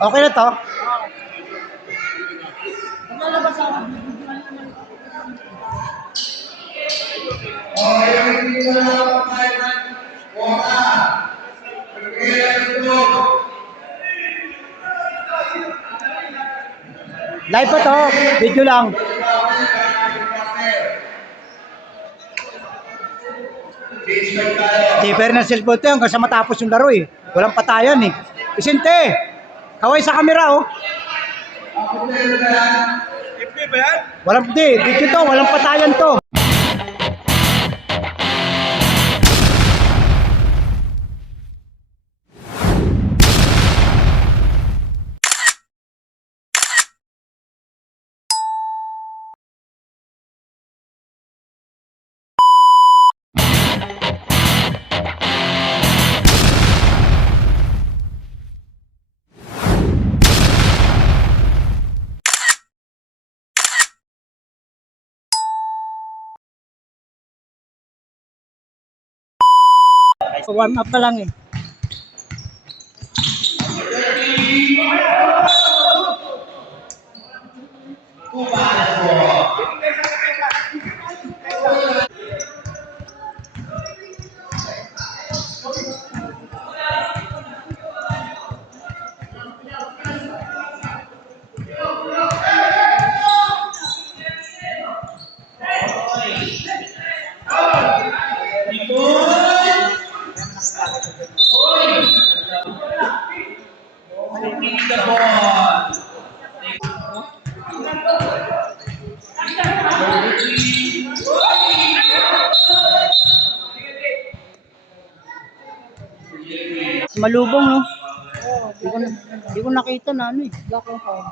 Okay na to? Live pa to, video lang. Tipper ng cellphone to hanggang sa matapos yung laro eh. Walang patayan eh. Vicente, kaway sa camera oh. Walang video to, walang patayan to. Warm up pa lang eh. Malubong no? Hindi ko nakita na ano eh. Black and white.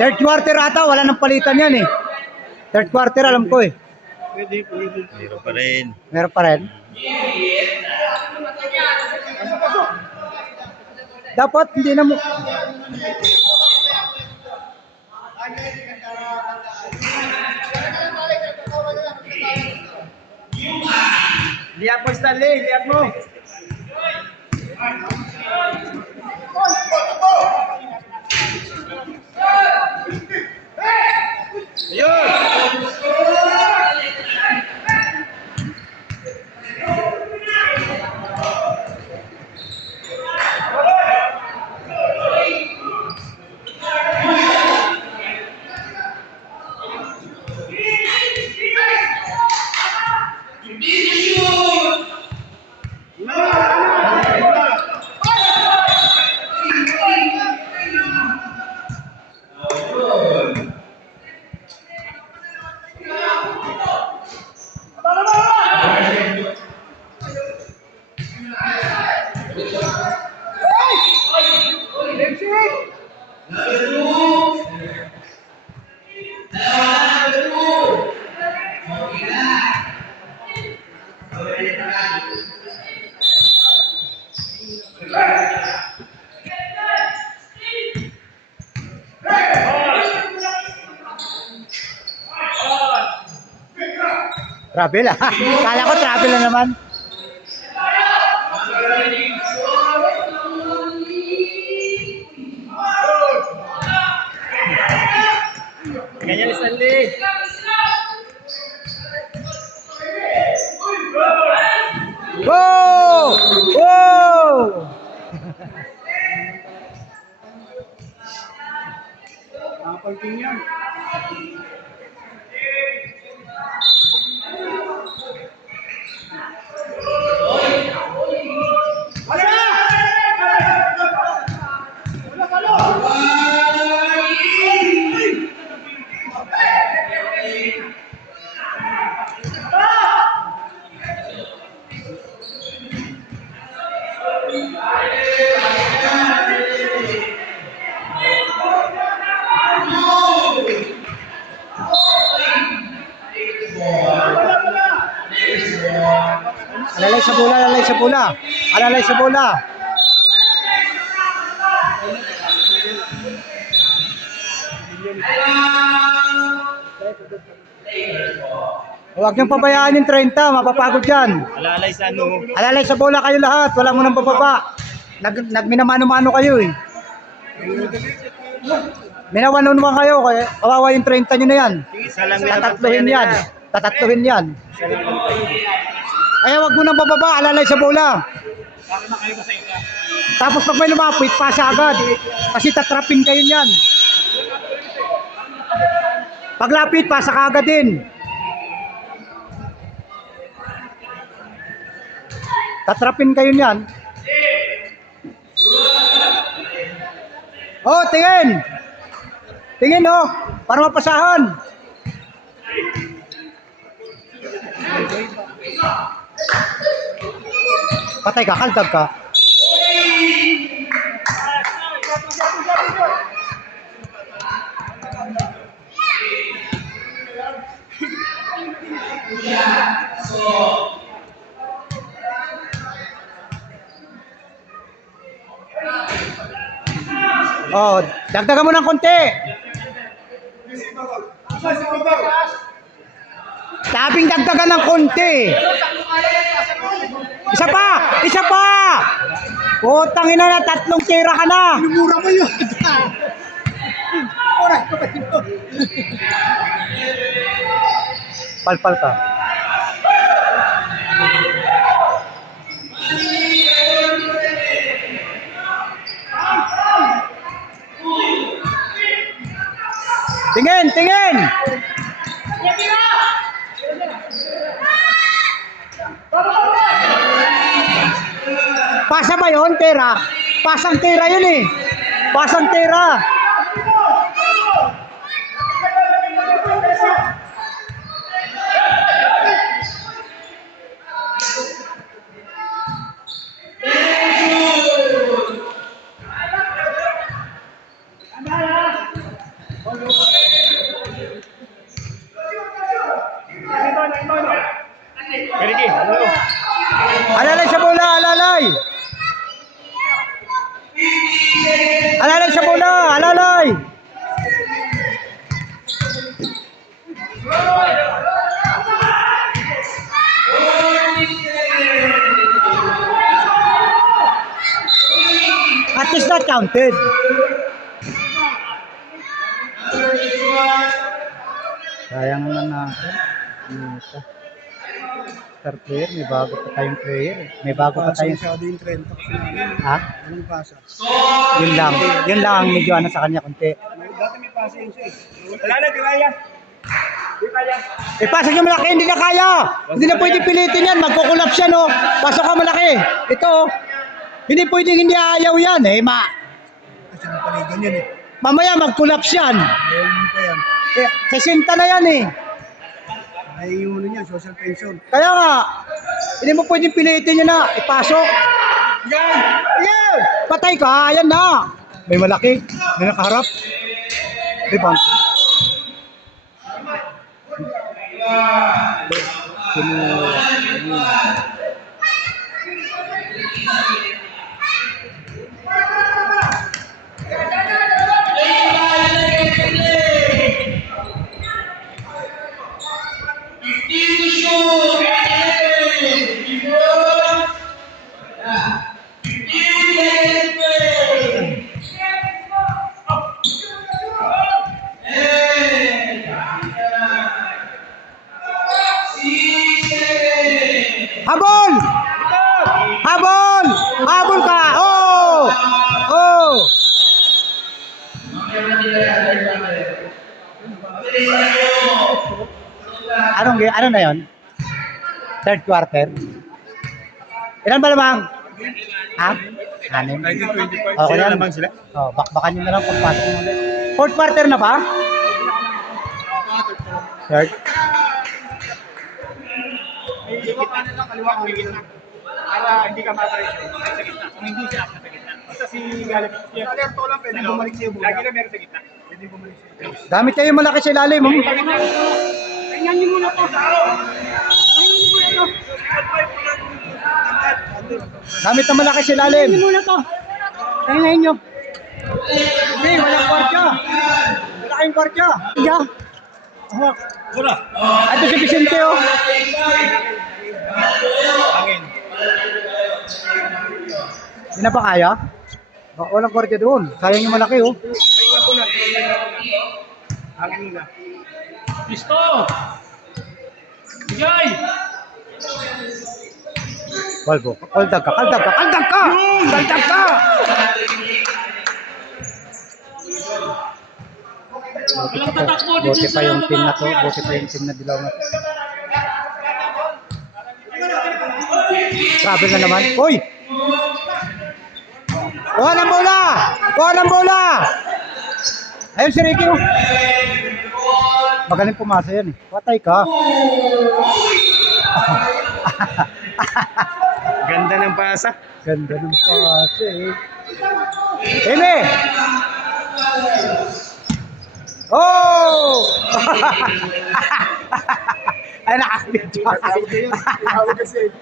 Third quarter ata, wala nang palitan yan eh. Third quarter alam ko eh. Meron pa rin. Meron pa rin. Dapat hindi na mo. Lihat mo Stanley, lihat mo. Travel ah. Kala ko travel na naman. Ganyan Stanley. Wow! Wow! Nakapalting yan. Alalay sa bola, alalay sa bola. Alalay sa bola. Huwag niyong pabayaan yung 30, mapapagod yan. Alalay sa ano. Alalay sa bola kayo lahat, wala mo nang bababa. Nagminamano-mano kayo eh. Minawanunuan kayo, kaya kawawa yung 30 nyo na yan. Isa lang Tatatluhin yan. Tatatluhin yan. Kaya wag mo nang bababa, alalay sa bola. Tapos pag may lumapit, pasa agad. Kasi tatrapin kayo yan. Paglapit, pasa ka agad din. Tatrapin kayo yan. Oh, tingin. Tingin oh, para mapasahan. Patay ka, kaldag ka. Oh, dagdagan mo ng konti. Sabing dagdagan ng konti. Isa pa! Isa pa! Putang ina na, 3 tira ka na. Mura mo yun. Palpal ka. Tingin, tingin! Pasa ba yun, tira? Pasang tira yun eh. Pasang tira. Ricky, ano? Alalay sa bola, alalay! Alalay sa bola, alalay! At least not counted. Sayang naman natin. Star player, may bago pa tayong player. May bago pa tayong... Masyado yung 30 kasi namin. Ha? Anong pasa? Yun lang. Yun lang ang medyo ano sa kanya konti. Dati may pasa yun siya eh. Wala na, di kaya. Di kaya. Eh, pasok yung malaki, hindi na kaya. Hindi na pwede pilitin yan. Magkukulap siya, no? Pasok ka malaki. Ito, oh. Hindi pwedeng hindi ayaw yan. Eh, Kasi na pala ganyan eh. mamaya mag-collapse yan. Ayun pa yan. Eh, 60 na yan eh. Ay yung ano niya, social pension. Kaya nga, hindi mo pwedeng pilitin yan na. Ipasok. Yan! Yan! Patay ka, yan na. May malaki. May nakaharap. Di ba? Habol! Habol! Habol ka! Oh! Oh! Ano na yon? Third quarter? Ilan ba lamang? Ha? 6? Okay Sila yan. lamang sila? Oh, bakbakan nyo na lang pagpasok mo ulit. Fourth quarter na ba? Third? Hindi ko paano lang kaliwa ang gitna. Para hindi ka ma-pressure. Sa gitna. Kung hindi siya, sa gitna. Basta si Galip. Yung alerto lang, pwede bumalik siya yung bola. Lagi na meron sa gitna. Pwede bumalik siya. Gamit kayo malaki sa ilalim. Oh. Tingnan niyo muna to. Tingnan niyo muna to. Gamit na malaki si lalim. Hindi muna to. Tingnan nyo. Hindi, walang kwartya. Wala kayong kwartya. Hindi. Hawak. Wala. Ito si Vicente, oh. Hangin. Hindi na pa kaya? Walang kwartya doon. Sayang yung malaki, oh. Pahinga po na. Hangin muna. Pisto! Bigay! Walbo, kaldag ka! Kaldag ka! Walang tatakbo. Buti pa yung team na to. Buti pa yung team na dilaw na to. Travel na naman. Uy! Kuha ng bola! Kuha ng bola! Ayun si Ricky. Oh. Magaling pumasa yan eh. Patay ka. Ganda ng pasa. Ganda ng pasa eh. Eme! Oh! Ay, nakakabidyo. Tawag kasi.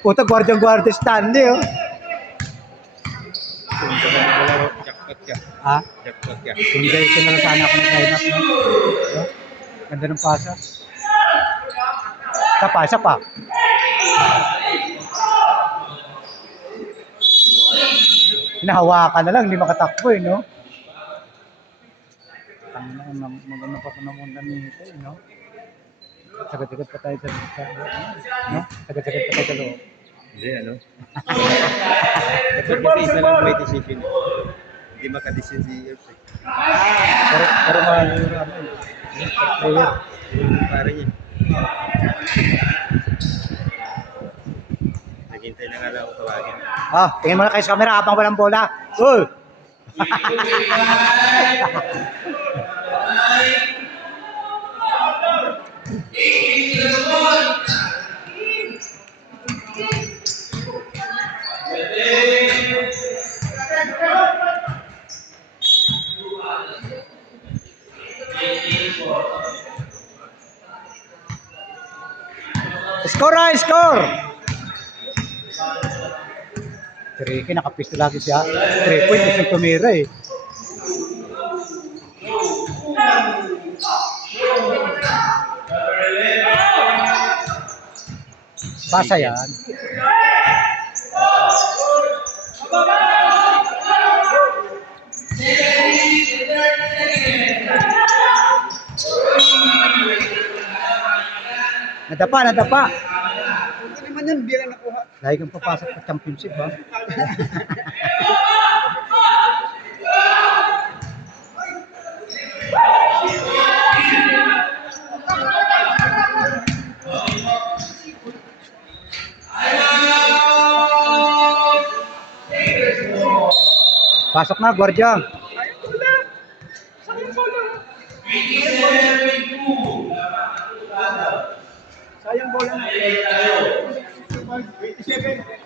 Puta, gwardyang-gwardy Stanley, oh. Jackpot ka. Ha? Jackpot ka. Kung ganito na lang sana ako nag-line up, no? Oh, ganda ng pasa. Isa pa. Hinahawakan na lang, hindi makatakbo eh, no? Maganda pa po naman nito eh, no? Sagad-sagad pa tayo sa no? Sagad-sagad pa tayo sa loob. Hindi, ano? Kasi isa lang may decision. Hindi makadesisyon si Erpe. Pero mahal yung player. Pare niya. Naghintay na nga lang ako tawagin. Tingin mo na kayo sa camera habang walang bola. Uy! Score! Si Ricky, nakapisto lagi siya. 3 point, isang tumira eh. Basa yan. Nadapa. Ano naman yun, bilang nakuha. Lagi kang papasok sa championship, ha? Pasok na, gwardiya. Sayang bola. 27.